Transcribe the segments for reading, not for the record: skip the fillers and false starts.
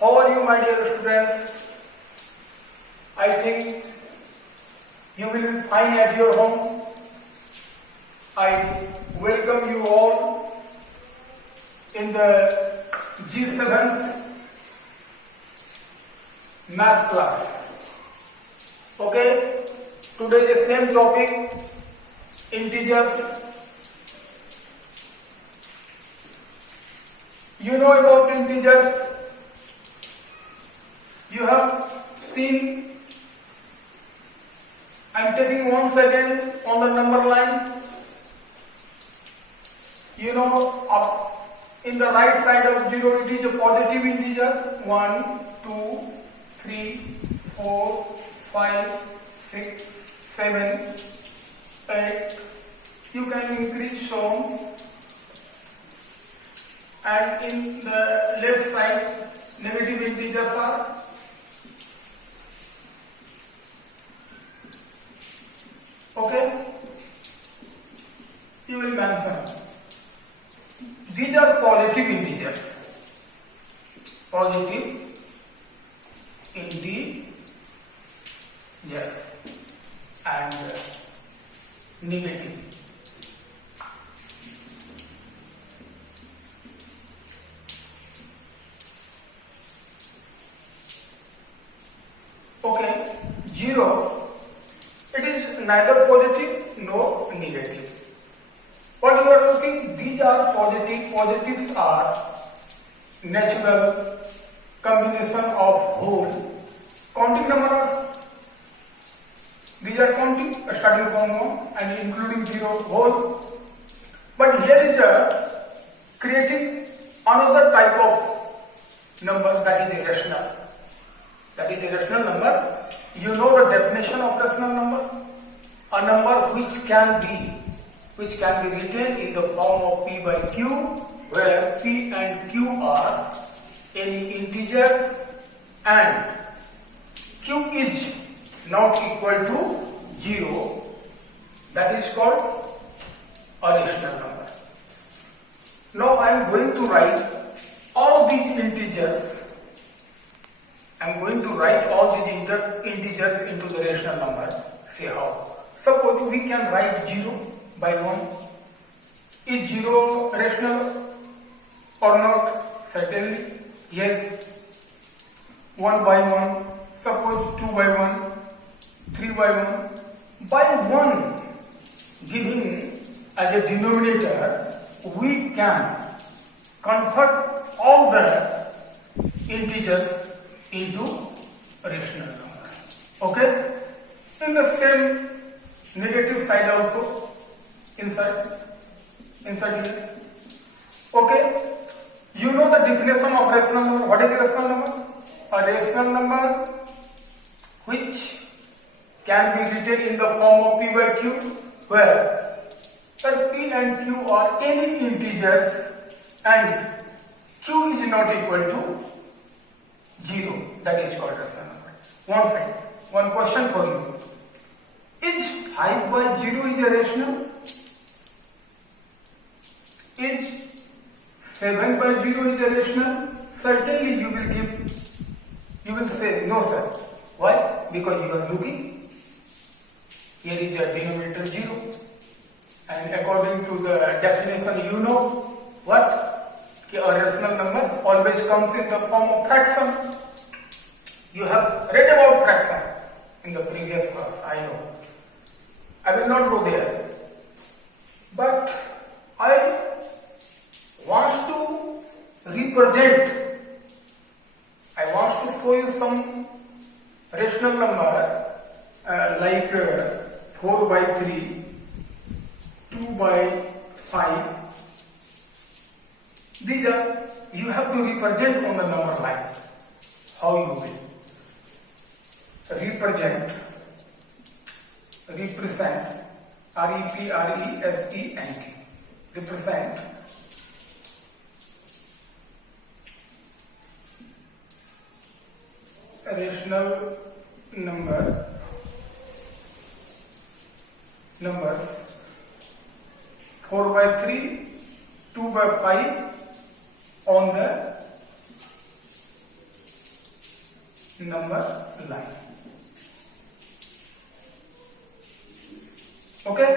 How are you, my dear students? I think you will be fine at your home. I welcome you all in the G7th math class. Okay, today the same topic, integers. You know about integers. You have seen. I am taking 1 second on the number line. You know, up in the right side of 0 it is a positive integer. 1, 2, 3, 4, 5, 6, 7, 8. You can increase so. And in the left side, negative integers are. Okay? You will mention. These are positive integers. Positive integers and negative. Okay, 0, it is neither positive nor negative. What you are looking, these are positive. Positives are natural combination of whole. Counting numbers, these are counting, starting from 1 and including 0 whole. But here is a creating another type of number, that is a rational. That is a rational number. You know the definition of rational number? A number which can be written in the form of p by q, where p and q are any integers and q is not equal to 0. That is called a rational number. Now I am going to write all these integers. I am going to write all these integers into the rational number. See how. Suppose we can write 0 by 1. Is 0 rational or not? Certainly, yes. 1 by 1. Suppose 2 by 1. 3 by 1. By 1 given as a denominator, we can convert all the integers into rational number. Okay? In the same negative side also, inside here. Okay? You know the definition of rational number. What is a rational number? A rational number which can be written in the form of p by q, where p and q are any integers and q is not equal to 0. That is called rational number. One second. One question for you. Is 5 by 0 is a rational? Is 7 by 0 is a rational? Certainly you will say no, sir. Why? Because you are looking. Here is a denominator 0. And according to the definition, you know what? A rational number always comes in the form of fraction. You have read about fraction in the previous class, I know. I will not go there. But I want to show you some rational number like 4 by 3, 2 by 5. These are, you have to represent on the number line. How you will represent, R-E-P-R-E-S-E-N-T, represent a rational numbers 4 by 3, 2 by 5 on the number line. Okay?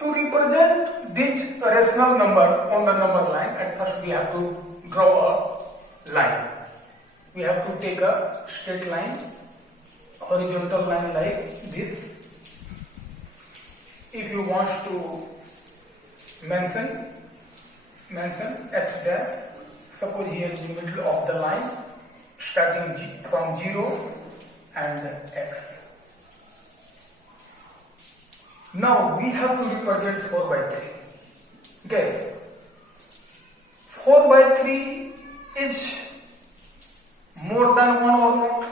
To represent this rational number on the number line, at first we have to draw a line. We have to take a straight line, horizontal line like this. If you want to mention x dash, suppose here in the middle of the line, starting from 0 and x. Now we have to represent 4 by 3. Guess. 4 by 3 is more than 1 or not?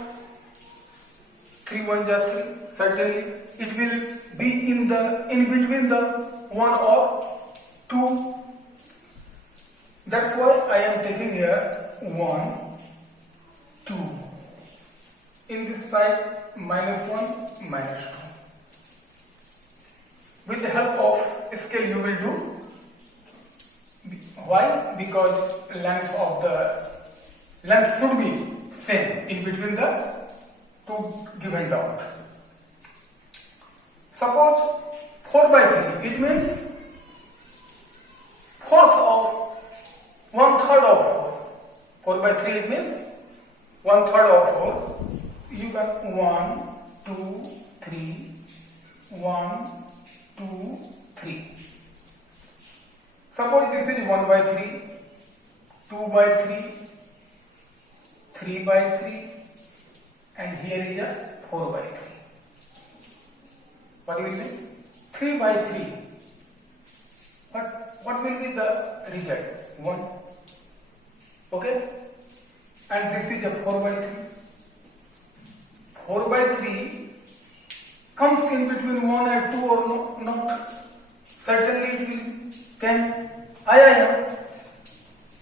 3 1 are 3. Certainly it will be in between the 1 or 2. That's why I am taking here 1, 2. In this side -1, -2. With the help of scale you will do. Why? Because length should be same in between the two given dot. Suppose 4 by 3, it means fourth of 1/3 of 4. 4 by 3 it means 1/3 of 4. You got 1, 2, 3, 1, 2, 3. Suppose this is 1 by 3, 2 by 3, 3 by 3, and here is a 4 by 3. What will be? 3 by 3. But what will be the result? 1. Okay? And this is a 4 by 3. 4 by 3 comes in between 1 and 2 or not? Certainly it will can.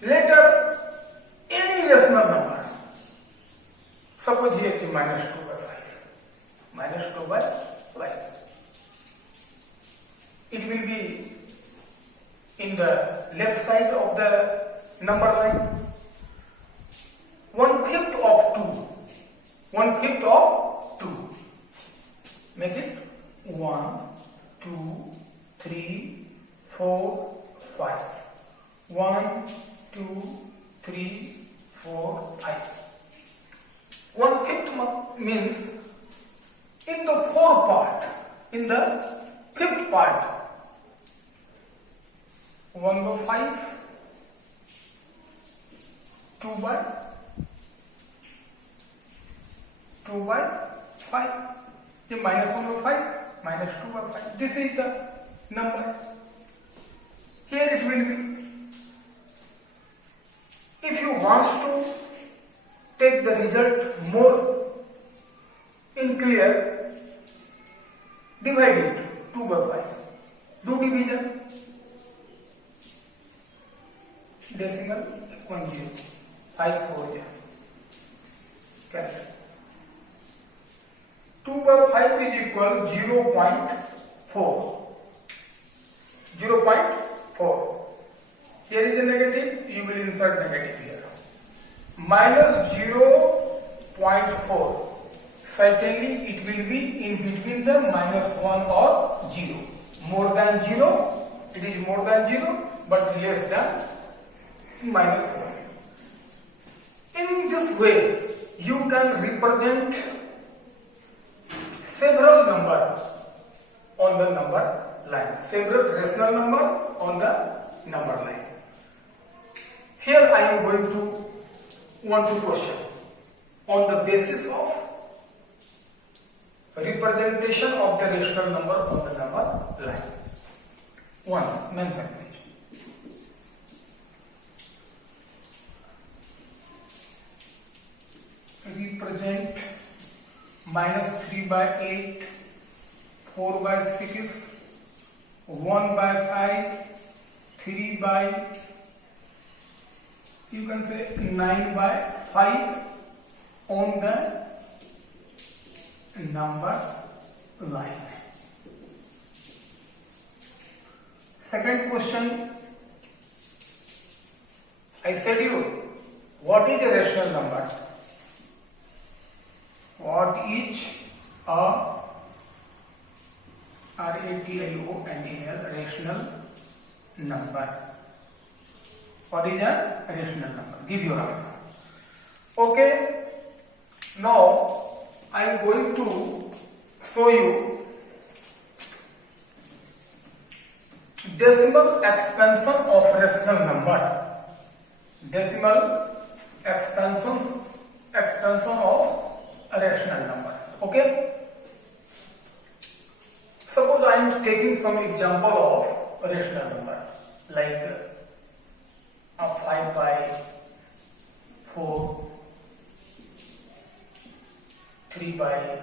Later, any rational number. Suppose here is -2 by 5. -2 by 5. It will be in the left side of the number line. 1/5 of 2. 1/5 of 2. Make it 1, 2, 3, 4, 5. 1, 2, 3, 4, 5. 1/5 means in the 4th part, in the 5th part, 1 by 5, 2 by 5. The -1 by 5, -2 by 5. This is the number. Here it will be. If you want to take the result more in clear, divide it 2 by 5. Do division. Decimal 1 0. 5 4 0. Cancel. 2 by 5 is equal 0.4. 0.4. Here is a negative, you will insert negative here. Minus 0.4. Certainly it will be in between the -1 or 0. More than 0, it is more than 0, but less than -1. In this way, you can represent several numbers on the number line, several rational number on the number line. Here I am going to want to question on the basis of representation of the rational number on the number line. Once mention please. Represent -3 by 8, 4 by 6, 1 by 5, 3 by, you can say 9 by 5 on the number line. Second question, I said you What is a rational number? What is a RATIONAL rational number? What is a rational number? Give your answer. Okay. Now I am going to show you decimal expansion of rational number. Decimal expansion of a rational number. Okay. Suppose I am taking some example of a rational number like a 5 by 4, 3 by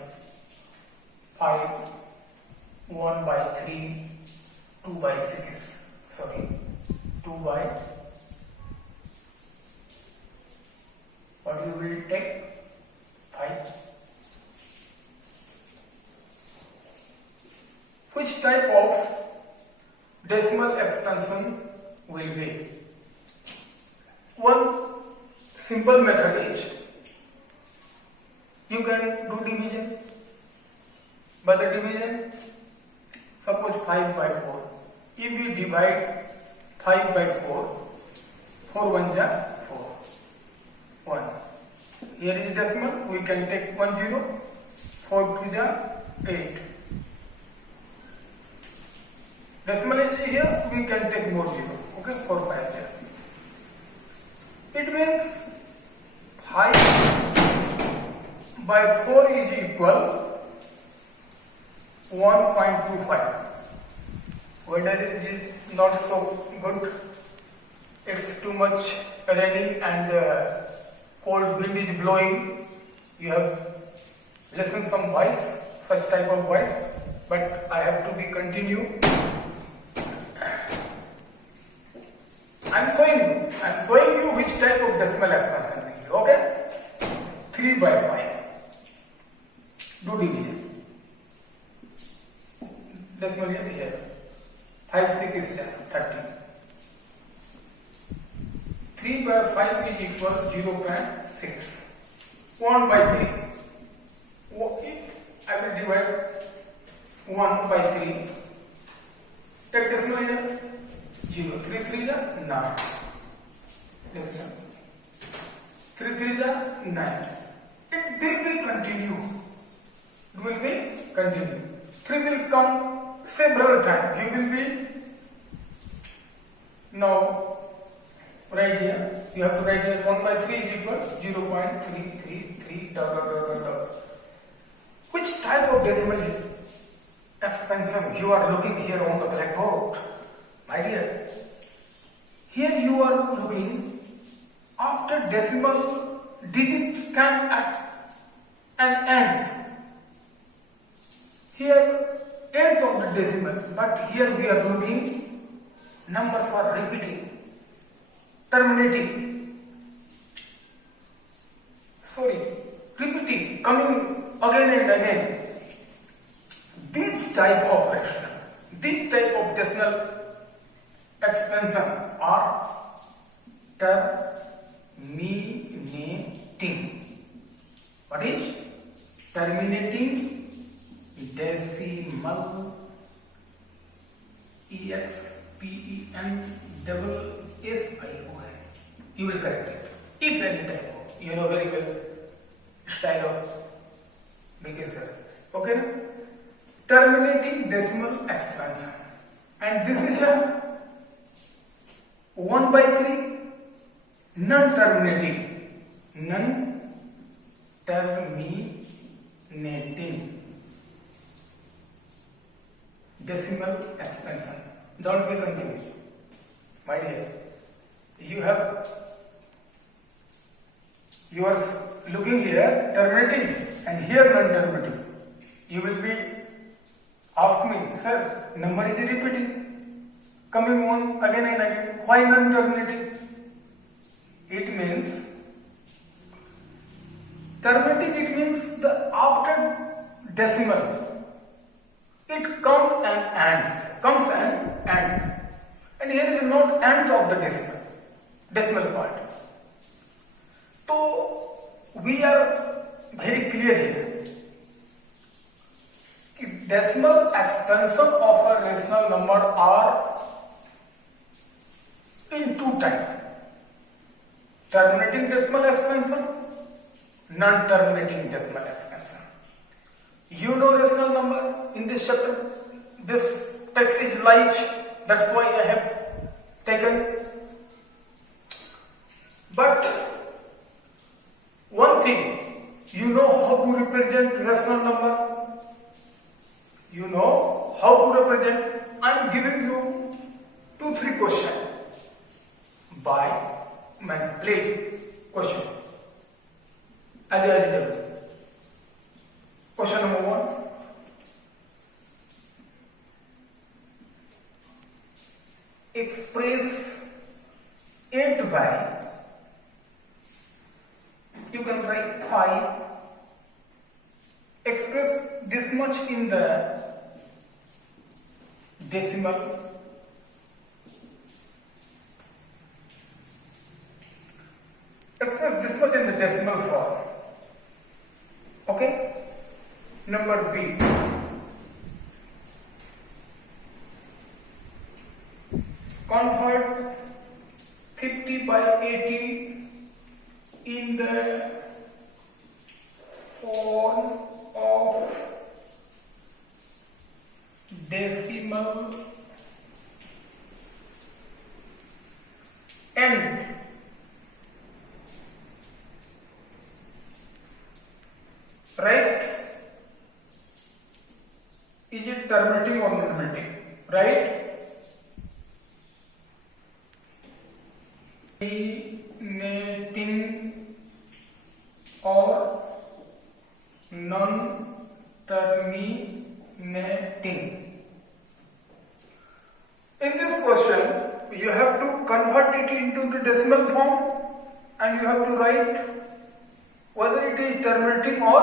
5, 1 by 3, 2 by 6, sorry, 2 by, what you will take? 5. Which type of decimal expansion will be? One simple method is, you can do division. By the division, suppose 5 by 4. If we divide 5 by 4, 4 1 ja 4. 1. Here is decimal, we can take 1 0. 4 2 ja 8. Decimal is here, we can take more 0. Okay, 4 5 ja. It means 5 by 4 is equal 1.25. Weather is not so good. It's too much raining and cold wind is blowing. You have listened some voice, such type of voice, but I have to be continue. I'm showing you which type of decimal expansion will be. Okay? 3 by 5. Do division. Decimal here. 5 6 is 30. 3 by 5 is equal 0.6. 1 by 3. I will divide 1 by 3. Take decimal here. 0. 3 3 is 9. Decimal. 3 3 is 9. It will be continue. It will be continue. 3 will come several times. You will be now right here. You have to write here 1 by 3 is equal 0.333 dot dot dot dot dot. Which type of decimal expansion you are looking here on the blackboard? My dear, here you are looking after decimal digits come at an end. Here end of the decimal, but here we are looking numbers are repeating, terminating, repeating, coming again and again. These type of decimal expansion are terminating. What is terminating? Decimal expansion. You will correct it. If any type of, you know very well style of making service. Okay? Terminating decimal expansion. And this is a 1 by 3 non-terminating. Non-terminating decimal expansion. Don't be confused. My dear, you are looking here terminating and here non-terminating. You will be ask me, sir, number is repeating, coming on again and again. Why non-terminating? It means terminating. It means the after decimal it comes and ends. And here is not ends of the decimal part. तो we are very clear here कि decimal expansion of a rational number are in two types: terminating decimal expansion, non-terminating decimal expansion. You know rational number in this chapter. This text is light, that's why I have taken. But one thing, you know how to represent rational number. You know how to represent. I am giving you 2-3 questions. By play question. Question number 1. Express 8 by, you can write 5. Express this much in the decimal. Express this much in the decimal form. Okay? Number B. Convert 50 by 80 in the form of decimal and right? Is it terminating or non-terminating? Right? Terminating or non-terminating. In this question, you have to convert it into the decimal form and you have to write whether it is terminating or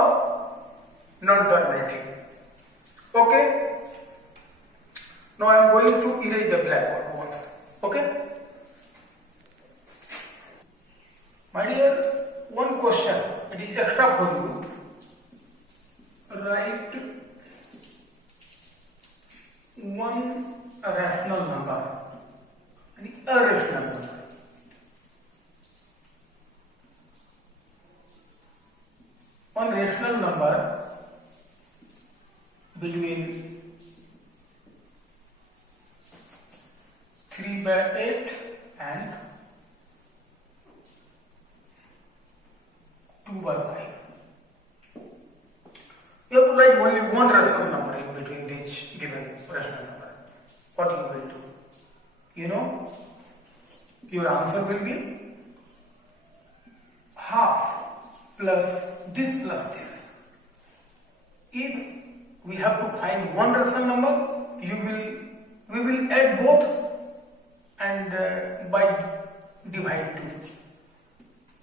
non-terminating. Okay? Now I am going to erase the blackboard once. Okay? My dear, one question, it is extra for you. Write one rational number and irrational number. One rational number between 3 by 8 and 2 by 5. You have to write only one rational number in between each given rational number. What you will do? You know, your answer will be half plus this. If we have to find one rational number, we will add both and by divide 2.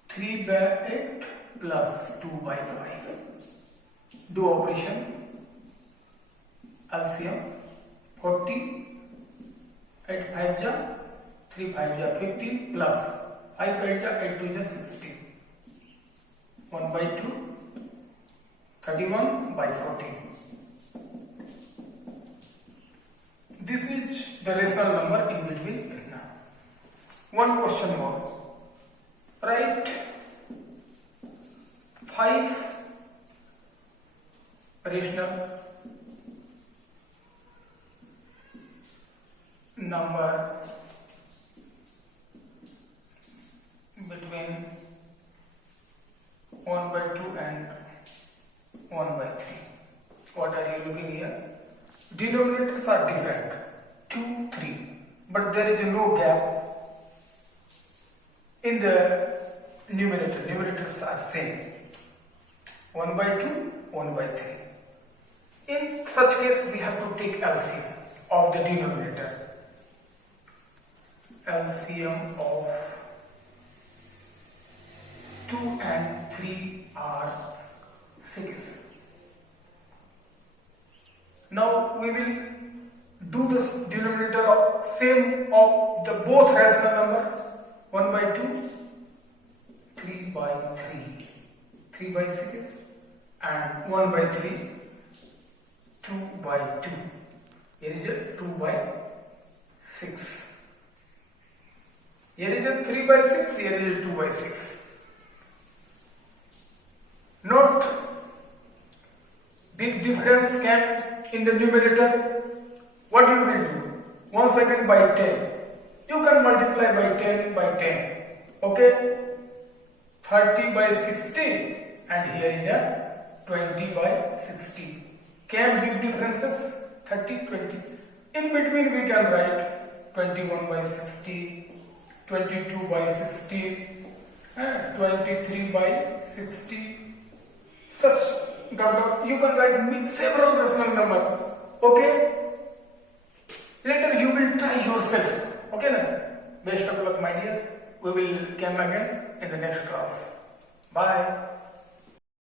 3 by 8 plus 2 by 5. Do operation. LCM 40. 8 5 ja 3 5 ja 15 plus 5 8 ja 8 2 ja 16. 1 by 2, 31 by 14. This is the rational number in between right now. One question more. Write 5 rational number between 1 by 2 and 1 by 3. What are you looking here? Denominators are different, 2, 3, but there is no gap in the numerator. Numerators are same, 1 by 2, 1 by 3. In such case, we have to take LCM of the denominator. LCM of 2 and 3 are 6. Now we will do this denominator of same of the both rational number, 1 by 2, 3 by 3, 3 by 6, and 1 by 3, 2 by 2. Here is a 2 by 6. Here is a 3 by 6, here is a 2 by 6. Note, big difference came in the numerator. What you will do? 1 second by 10. You can multiply by 10 by 10. Okay? 30 by 60, and here is a 20 by 60. Came big differences, 30, 20. In between we can write 21 by 60, 22 by 60, 23 by 60. Such you can write several rational numbers. Okay? Later you will try yourself. Okay, na? Best of luck, my dear. We will come again in the next class. Bye.